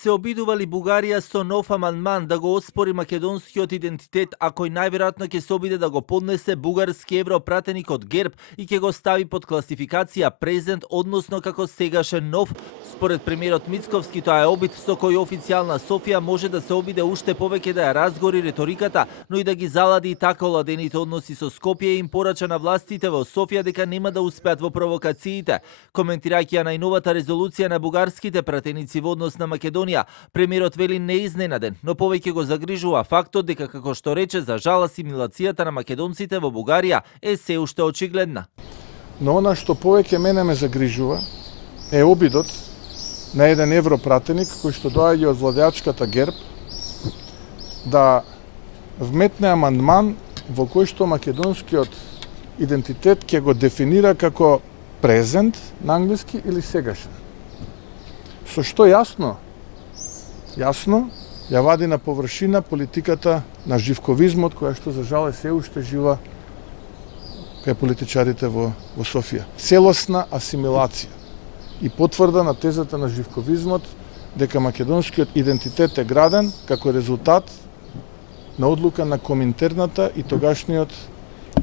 Се обидували Бугарија со нов амандман да го оспори македонскиот идентитет, а кој најверојатно ќе се обиде да го поднесе бугарски европратеник од ГЕРБ и ќе го стави под класификација презент, односно како сегашен нов. Според премиерот Мицковски, тоа е обид со кој официјална Софија може да се обиде уште повеќе да ја разгори реториката, но и да ги залади и така оладените односи со Скопје и им порача на властите во Софија дека нема да успеат во провокациите. Коментирајќи ја најновата резолуција на бугарските пратеници во однос на Македонија, премиерот вели не изненаден, но повеќе го загрижува фактот дека, како што рече, за жал асимилацијата на македонците во Бугарија е се уште очигледна. Но она што повеќе мене ме загрижува е обидот на еден европратеник кој што доаѓа од владеачката ГЕРБ да вметне амандман во кој што македонскиот идентитет ќе го дефинира како презент на англиски или сегашен. Со што јасно ја вади на површина политиката на живковизмот, која што за жал е се уште жива кај политичарите во Софија. Целосна асимилација и потврда на тезата на живковизмот дека македонскиот идентитет е граден како резултат на одлука на Коминтерната и тогашниот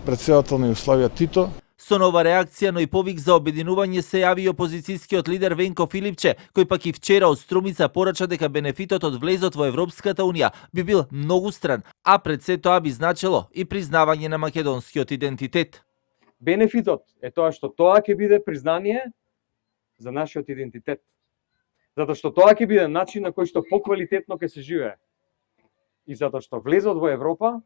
претседател на Југославија Тито. Со нова реакција, но и повик за обединување се јави опозицијскиот лидер Венко Филипче, кој пак и вчера од Струмица порача дека бенефитот од влезот во Европската унија би бил многустран, а пред се тоа би значело и признавање на македонскиот идентитет. Бенефитот е тоа што тоа ќе биде признание за нашиот идентитет. Затоа што тоа ќе биде начин на кој што поквалитетно ќе се живее. И затоа што влезот во Европа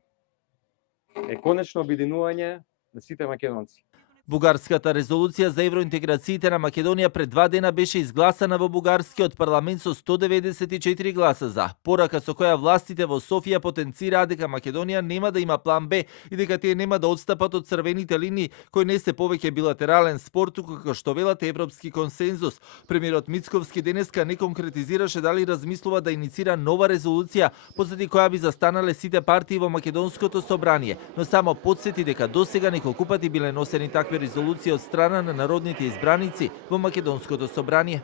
е конечно обединување на сите македонци. Бугарската резолуција за евроинтеграциите на Македонија пред 2 дена беше изгласана во бугарскиот парламент со 194 гласа за. Порака со која властите во Софија потенцираа дека Македонија нема да има план Б и дека тие нема да отстапат од црвените линии, кој не се повеќе билатерален спор, туку како што велат европски консензус. Премиерот Мицковски денеска не конкретизираше дали размислува да иницира нова резолуција, позади која би застанале сите партии во македонското собрание, но само потсети дека досега неколку пати биле носени такви резолуции од страна на народните избраници во македонското собрание.